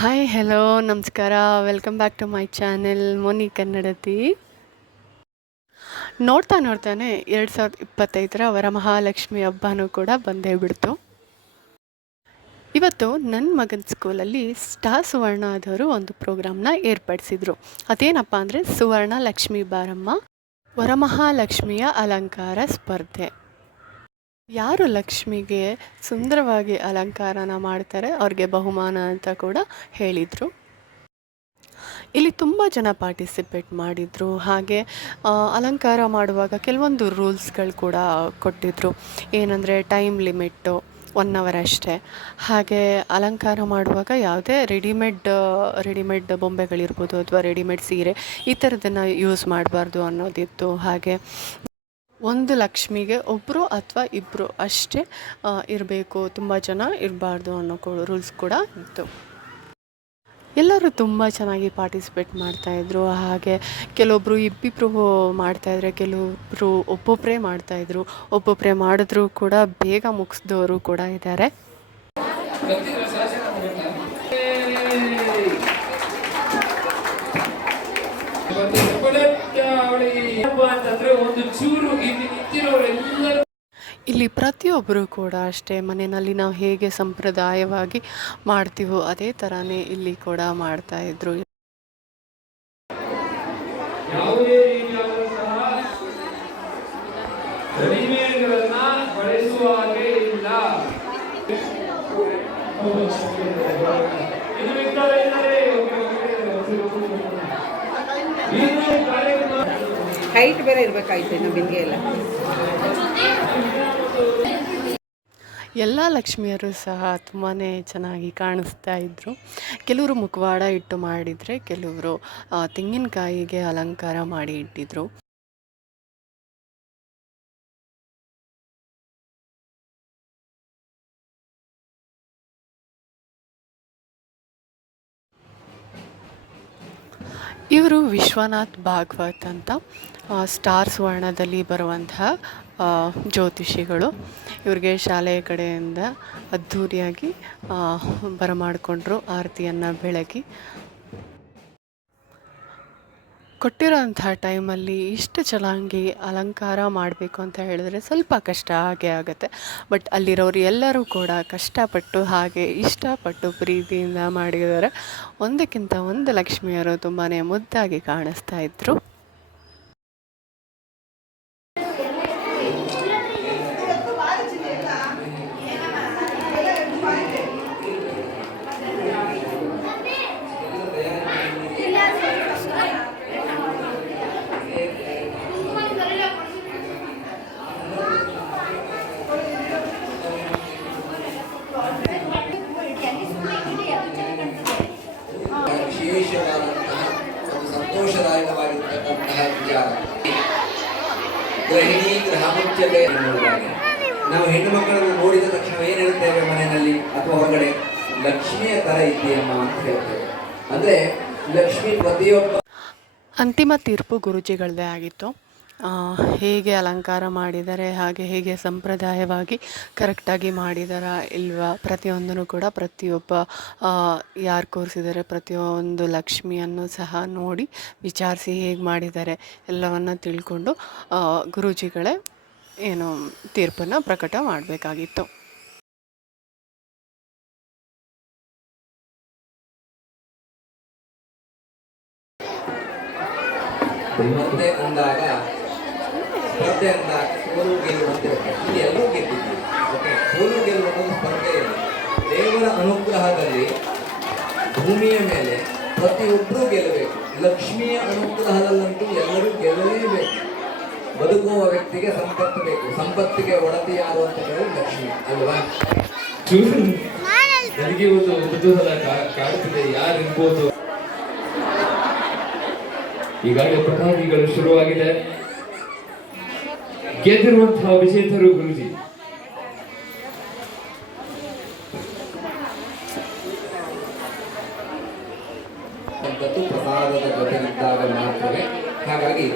Hi hello ನಮಸ್ಕಾರ. Welcome back to my channel Moni Kannadathi ನೋಡ್ತಾ ನೋಡ್ತಾನೆ ಎರಡು ಸಾವಿರದ ಇಪ್ಪತ್ತೈದರ ವರಮಹಾಲಕ್ಷ್ಮಿ ಹಬ್ಬನೂ ಕೂಡ ಬಂದೇ ಬಿಡ್ತು. ಇವತ್ತು ನನ್ನ ಮಗನ ಸ್ಕೂಲಲ್ಲಿ ಸ್ಟಾರ್ ಸುವರ್ಣ ಆದವರು ಒಂದು ಪ್ರೋಗ್ರಾಮ್ನ ಏರ್ಪಡಿಸಿದರು. ಅದೇನಪ್ಪ ಅಂದರೆ ಸುವರ್ಣ ಲಕ್ಷ್ಮೀ ಬಾರಮ್ಮ, ವರಮಹಾಲಕ್ಷ್ಮಿಯ ಅಲಂಕಾರ ಸ್ಪರ್ಧೆ. ಯಾರು ಲಕ್ಷ್ಮಿಗೆ ಸುಂದರವಾಗಿ ಅಲಂಕಾರನ ಮಾಡ್ತಾರೆ ಅವ್ರಿಗೆ ಬಹುಮಾನ ಅಂತ ಕೂಡ ಹೇಳಿದರು. ಇಲ್ಲಿ ತುಂಬ ಜನ ಪಾರ್ಟಿಸಿಪೇಟ್ ಮಾಡಿದರು. ಹಾಗೆ ಅಲಂಕಾರ ಮಾಡುವಾಗ ಕೆಲವೊಂದು ರೂಲ್ಸ್ಗಳು ಕೂಡ ಕೊಟ್ಟಿದ್ದರು ಏನಂದರೆ ಟೈಮ್ ಲಿಮಿಟ್ಟು ಒನ್ ಅವರ್ ಅಷ್ಟೇ. ಹಾಗೆ ಅಲಂಕಾರ ಮಾಡುವಾಗ ಯಾವುದೇ ರೆಡಿಮೇಡ್ ರೆಡಿಮೇಡ್ ಬೊಂಬೆಗಳಿರ್ಬೋದು ಅಥವಾ ರೆಡಿಮೇಡ್ ಸೀರೆ ಈ ಥರದನ್ನು ಯೂಸ್ ಮಾಡಬಾರ್ದು ಅನ್ನೋದಿತ್ತು. ಹಾಗೆ ಒಂದು ಲಕ್ಷ್ಮಿಗೆ ಒಬ್ಬರು ಅಥವಾ ಇಬ್ಬರು ಅಷ್ಟೇ ಇರಬೇಕು. ತುಂಬ ಜನ ಇರಬಾರ್ದು ಅನ್ನೋ ರೂಲ್ಸ್ ಕೂಡ ಇತ್ತು. ಎಲ್ಲರೂ ತುಂಬ ಚೆನ್ನಾಗಿ ಪಾರ್ಟಿಸಿಪೇಟ್ ಮಾಡ್ತಾಯಿದ್ರು ಹಾಗೆ ಕೆಲವೊಬ್ಬರು ಇಬ್ಬಿಬ್ರು ಮಾಡ್ತಾಯಿದ್ರೆ ಕೆಲವೊಬ್ಬರು ಒಬ್ಬೊಬ್ಬರೇ ಮಾಡ್ತಾಯಿದ್ರು ಒಬ್ಬೊಬ್ಬರೇ ಮಾಡಿದ್ರು ಕೂಡ ಬೇಗ ಮುಗಿಸ್ದವರು ಕೂಡ ಇದ್ದಾರೆ. ಇಲ್ಲಿ ಪ್ರತಿಯೊಬ್ಬರು ಕೂಡ ಅಷ್ಟೇ ಮನೆಯಲ್ಲಿ ನಾವು ಹೇಗೆ ಸಂಪ್ರದಾಯವಾಗಿ ಮಾಡ್ತೀವೋ ಅದೇ ಥರನೇ ಇಲ್ಲಿ ಕೂಡ ಬಳಸುವ ಹಾಗೆ ಇಲ್ಲ. ಹೈಟ್ ಬೇರೆ ಇರಬೇಕಾಯ್ತು ಇನ್ನು ಬಿಂದಿಗೆ ಎಲ್ಲ. ಎಲ್ಲ ಲಕ್ಷ್ಮಿಯರು ಸಹ ತುಂಬಾ ಚೆನ್ನಾಗಿ ಕಾಣಿಸ್ತಾ ಇದ್ದರು ಕೆಲವರು ಮುಖವಾಡ ಇಟ್ಟು ಮಾಡಿದರೆ, ಕೆಲವರು ತೆಂಗಿನಕಾಯಿಗೆ ಅಲಂಕಾರ ಮಾಡಿ ಇಟ್ಟಿದ್ರು. ಇವರು ವಿಶ್ವನಾಥ್ ಭಾಗವತ್ ಅಂತ ಸ್ಟಾರ್ ಸುವರ್ಣದಲ್ಲಿ ಬರುವಂತಹ ಜ್ಯೋತಿಷಿಗಳು. ಇವ್ರಿಗೆ ಶಾಲೆಯ ಕಡೆಯಿಂದ ಅದ್ಧೂರಿಯಾಗಿ ಬರಮಾಡಿಕೊಂಡ್ರು ಆರತಿಯನ್ನು ಬೆಳಗಿ. ಕೊಟ್ಟಿರೋಂಥ ಟೈಮಲ್ಲಿ ಇಷ್ಟು ಚೆನ್ನಾಗಿ ಅಲಂಕಾರ ಮಾಡಬೇಕು ಅಂತ ಹೇಳಿದ್ರೆ ಸ್ವಲ್ಪ ಕಷ್ಟ ಹಾಗೆ ಆಗುತ್ತೆ. ಬಟ್ ಅಲ್ಲಿರೋರು ಎಲ್ಲರೂ ಕೂಡ ಕಷ್ಟಪಟ್ಟು ಹಾಗೆ ಇಷ್ಟಪಟ್ಟು ಪ್ರೀತಿಯಿಂದ ಮಾಡಿದ್ದಾರೆ. ಒಂದಕ್ಕಿಂತ ಒಂದು ಲಕ್ಷ್ಮಿಯರು ತುಂಬಾ ಮುದ್ದಾಗಿ ಕಾಣಿಸ್ತಾ ಇದ್ದರು ವಿಶೇಷವಾದಂತಹ ಒಂದು ಸಂತೋಷದಾಯಕವಾಗಿರ್ತಕ್ಕಂತಹ ವಿಚಾರ ಗೃಹಿಣಿ ಗೃಹ ಮುಚ್ಚತೆ ಎನ್ನುವುದಾಗಿ ನಾವು ಹೆಣ್ಣು ಮಕ್ಕಳನ್ನು ನೋಡಿದ ತಕ್ಷಣ ಏನು ಹೇಳ್ತೇವೆ ಮನೆಯಲ್ಲಿ ಅಥವಾ ಹೊರಗಡೆ? ಲಕ್ಷ್ಮಿಯ ತರ ಇದೆಯಮ್ಮ ಅಂತ ಹೇಳ್ತೇವೆ. ಅಂದ್ರೆ ಲಕ್ಷ್ಮಿ ಪ್ರತಿಯೊಬ್ಬ ಅಂತಿಮ ತೀರ್ಪು ಗುರುಜಿಗಳದೇ ಆಗಿತ್ತು. ಹೇಗೆ ಅಲಂಕಾರ ಮಾಡಿದ್ದಾರೆ ಹಾಗೆ ಹೇಗೆ ಸಂಪ್ರದಾಯವಾಗಿ ಕರೆಕ್ಟಾಗಿ ಮಾಡಿದಾರಾ ಇಲ್ವಾ? ಪ್ರತಿಯೊಂದನ್ನು ಕೂಡ ಪ್ರತಿಯೊಬ್ಬ ಯಾರು ಕೂರಿಸಿದ್ದಾರೆ ಪ್ರತಿಯೊಂದು ಲಕ್ಷ್ಮಿಯನ್ನು ಸಹ ನೋಡಿ ವಿಚಾರಿಸಿ ಹೇಗೆ ಮಾಡಿದ್ದಾರೆ ಎಲ್ಲವನ್ನು ತಿಳ್ಕೊಂಡು ಗುರೂಜಿಗಳೇ ಏನು ತೀರ್ಪನ್ನು ಪ್ರಕಟ ಮಾಡಬೇಕಾಗಿತ್ತು ಸ್ಪರ್ಧೆ ಅಂದಾಗ ಸ್ಪರ್ಧೆ ಅಂದಾಗ ಸೋಲು. ಇಲ್ಲಿ ಎಲ್ಲರೂ ಗೆದ್ದಿದ್ದೀವಿ. ಓಕೆ ಸೋಲು ಗೆಲುವು ಅನ್ನೋದು ಸ್ಪರ್ಧೆ ಇಲ್ಲ. ದೇವರ ಅನುಗ್ರಹದಲ್ಲಿ ಭೂಮಿಯ ಮೇಲೆ ಪ್ರತಿಯೊಬ್ಬರೂ ಗೆಲ್ಲಬೇಕು. ಲಕ್ಷ್ಮಿಯ ಅನುಗ್ರಹದಲ್ಲಂತೂ ಎಲ್ಲರೂ ಗೆಲ್ಲಲೇಬೇಕು. ಬದುಕುವ ವ್ಯಕ್ತಿಗೆ ಸಂಪತ್ತು ಬೇಕು. ಸಂಪತ್ತಿಗೆ ಒಡತಿ ಯಾರು ಲಕ್ಷ್ಮಿ, ಅಲ್ವಾ? ನನಗೆ ಒಂದು ಕುತೂಹಲ ಕಾಡುತ್ತಿದೆ. ಯಾರಿರ್ಬೋದು? ಈಗಾಗಲೇ ಪಟಾಕಿಗಳು ಶುರುವಾಗಿದೆ. ಗೆದ್ದಿರುವಂತಹ ವಿಜೇತರು ಗುರುಜಿ. ಪ್ರಸಾದದ ಜೊತೆಗಿದ್ದಾಗ ಮಾತ್ರವೇ, ಹಾಗಾಗಿ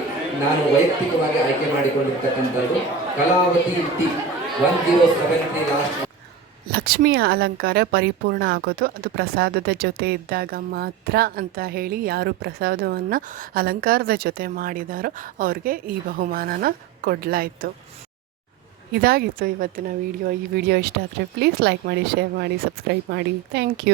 ನಾನು ವೈಯಕ್ತಿಕವಾಗಿ ಆಯ್ಕೆ ಮಾಡಿಕೊಂಡಿರ್ತಕ್ಕಂಥದ್ದು Kalavathi T one zero seven three last ಲಕ್ಷ್ಮಿಯ ಅಲಂಕಾರ ಪರಿಪೂರ್ಣ ಆಗೋದು, ಅದು ಪ್ರಸಾದದ ಜೊತೆ ಇದ್ದಾಗ ಮಾತ್ರ ಅಂತ ಹೇಳಿ ಯಾರು ಪ್ರಸಾದವನ್ನು ಅಲಂಕಾರದ ಜೊತೆ ಮಾಡಿದಾರೋ ಅವ್ರಿಗೆ ಈ ಬಹುಮಾನನ ಕೊಡಲಾಯಿತು. ಇದಾಗಿತ್ತು ಇವತ್ತಿನ ವಿಡಿಯೋ ಈ ವಿಡಿಯೋ ಇಷ್ಟ ಆದರೆ ಪ್ಲೀಸ್ ಲೈಕ್ ಮಾಡಿ ಶೇರ್ ಮಾಡಿ ಸಬ್ಸ್ಕ್ರೈಬ್ ಮಾಡಿ. Thank you